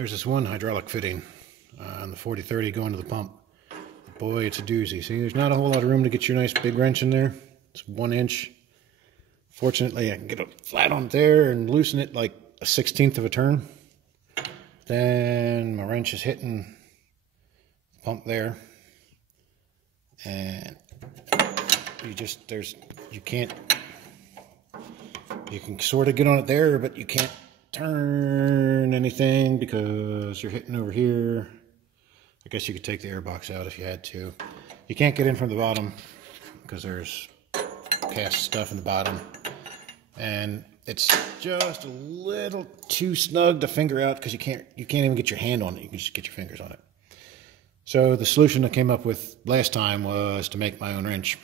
There's this one hydraulic fitting on the 4030 going to the pump. Boy, it's a doozy. See, there's not a whole lot of room to get your nice big wrench in there. It's 1 inch. Fortunately, I can get it flat on there and loosen it like a 1/16 of a turn. Then my wrench is hitting the pump there. And you can sort of get on it there, but you can't turn anything because you're hitting over here. I guess you could take the air box out if you had to. You can't get in from the bottom because there's cast stuff in the bottom. And it's just a little too snug to finger out because you can't even get your hand on it. You can just get your fingers on it. So the solution I came up with last time was to make my own wrench.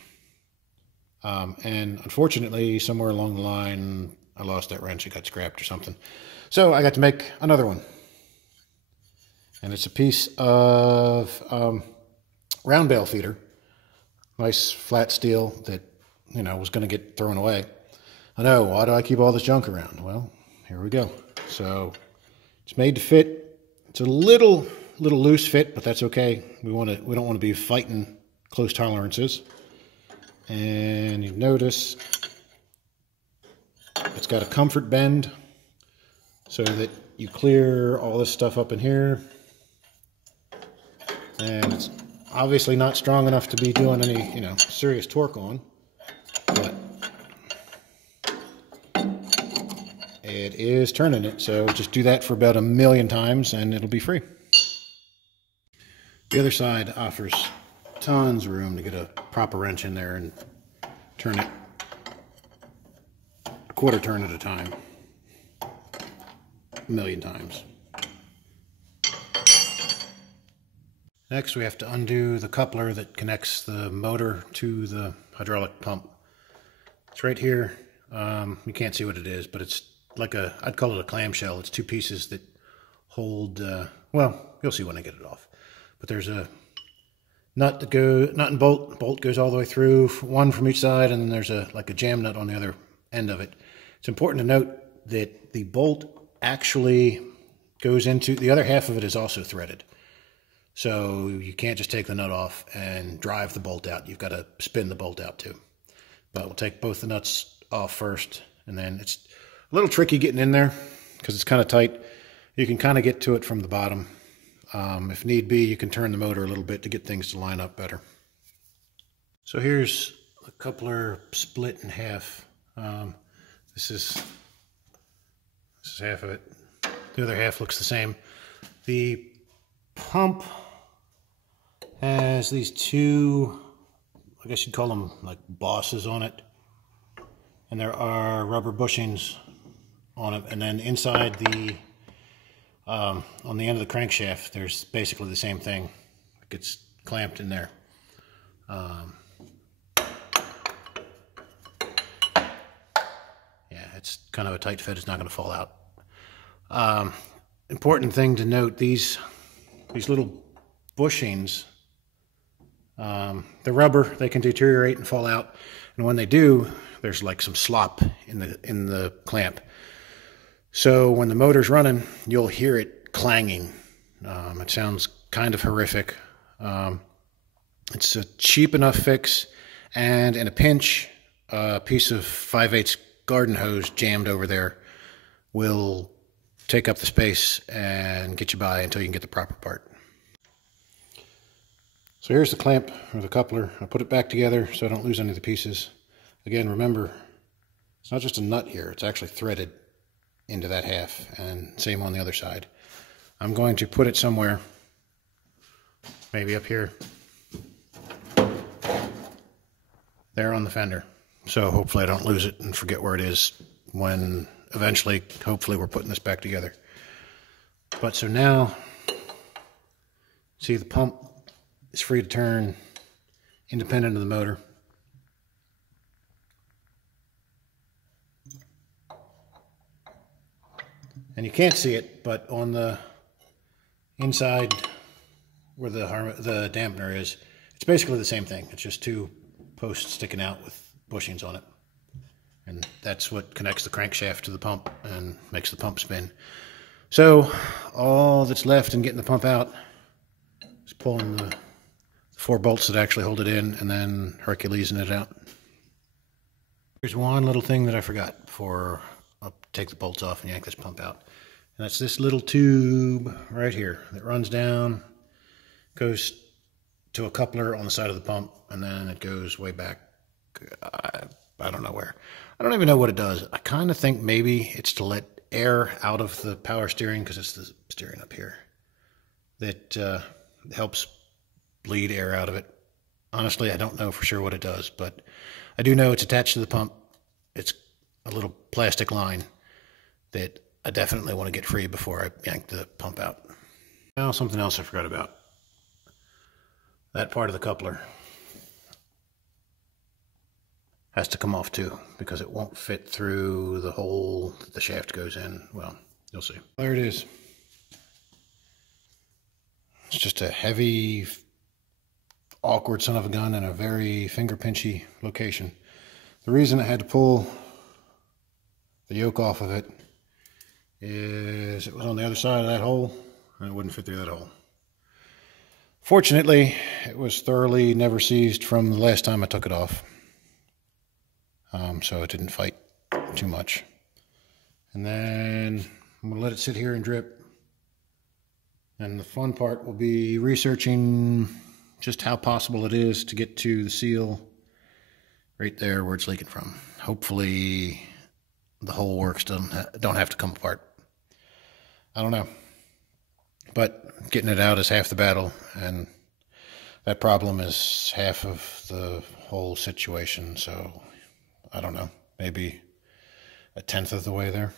And unfortunately, somewhere along the line, I lost that wrench. It got scrapped or something. So I got to make another one. And it's a piece of round bale feeder. Nice flat steel that, was going to get thrown away. I know, why do I keep all this junk around? Well, here we go. So it's made to fit. It's a little loose fit, but that's okay. We don't want to be fighting close tolerances. And you notice it's got a comfort bend so that you clear all this stuff up in here. And it's obviously not strong enough to be doing any, serious torque on, but it is turning it. So just do that for about 1,000,000 times and it'll be free. The other side offers tons of room to get a proper wrench in there and turn it a 1/4 turn at a time, 1,000,000 times. Next, we have to undo the coupler that connects the motor to the hydraulic pump. It's right here. You can't see what it is, but it's like I'd call it a clamshell. It's 2 pieces that hold, well, you'll see when I get it off. But there's a nut and bolt. Bolt goes all the way through, one from each side, and then there's like a jam nut on the other end of it. It's important to note that the bolt actually goes into, the other half of it is also threaded. So you can't just take the nut off and drive the bolt out. You've got to spin the bolt out too. But we'll take both the nuts off first, and then it's a little tricky getting in there because it's kind of tight. You can kind of get to it from the bottom. If need be, you can turn the motor a little bit to get things to line up better. So here's a coupler split in half. This is half of it. The other half looks the same. The pump has these 2, I guess you'd call them like bosses on it. And there are rubber bushings on it. And then inside the on the end of the crankshaft, there's basically the same thing. It gets clamped in there. Yeah, it's kind of a tight fit. It's not going to fall out. Important thing to note, these little bushings, the rubber, they can deteriorate and fall out. And when they do, there's like some slop in the clamp. So when the motor's running, you'll hear it clanging. It sounds kind of horrific. It's a cheap enough fix, and in a pinch, a piece of 5/8 garden hose jammed over there will take up the space and get you by until you can get the proper part. So here's the clamp or the coupler. I put it back together so I don't lose any of the pieces. Again, remember, it's not just a nut here, it's actually threaded into that half, and same on the other side. I'm going to put it somewhere, maybe up here, there on the fender. So hopefully I don't lose it and forget where it is when eventually, hopefully, we're putting this back together. But so now, see, the pump is free to turn independent of the motor. And you can't see it, but on the inside where the dampener is, it's basically the same thing. It's just 2 posts sticking out with bushings on it. And that's what connects the crankshaft to the pump and makes the pump spin. So all all that's left in getting the pump out is pulling the 4 bolts that actually hold it in and then Herculesing it out. Here's one little thing that I forgot before I'll take the bolts off and yank this pump out. And that's this little tube right here that runs down, goes to a coupler on the side of the pump, and then it goes way back. I don't know where. I don't even know what it does. I kind of think maybe it's to let air out of the power steering, because it's the steering up here that helps bleed air out of it. Honestly, I don't know for sure what it does, but I do know it's attached to the pump. It's a little plastic line that I definitely want to get free before I yank the pump out. Now, something else I forgot about. That part of the coupler has to come off too, because it won't fit through the hole that the shaft goes in. Well, you'll see. There it is. It's just a heavy, awkward son of a gun in a very finger pinchy location. The reason I had to pull the yoke off of it is it was on the other side of that hole and it wouldn't fit through that hole. Fortunately, it was thoroughly never seized from the last time I took it off. So it didn't fight too much. And then I'm going to let it sit here and drip. And the fun part will be researching just how possible it is to get to the seal right there where it's leaking from. Hopefully the whole works don't have to come apart. I don't know. But getting it out is half the battle, and that problem is half of the whole situation. So I don't know, maybe 1/10 of the way there.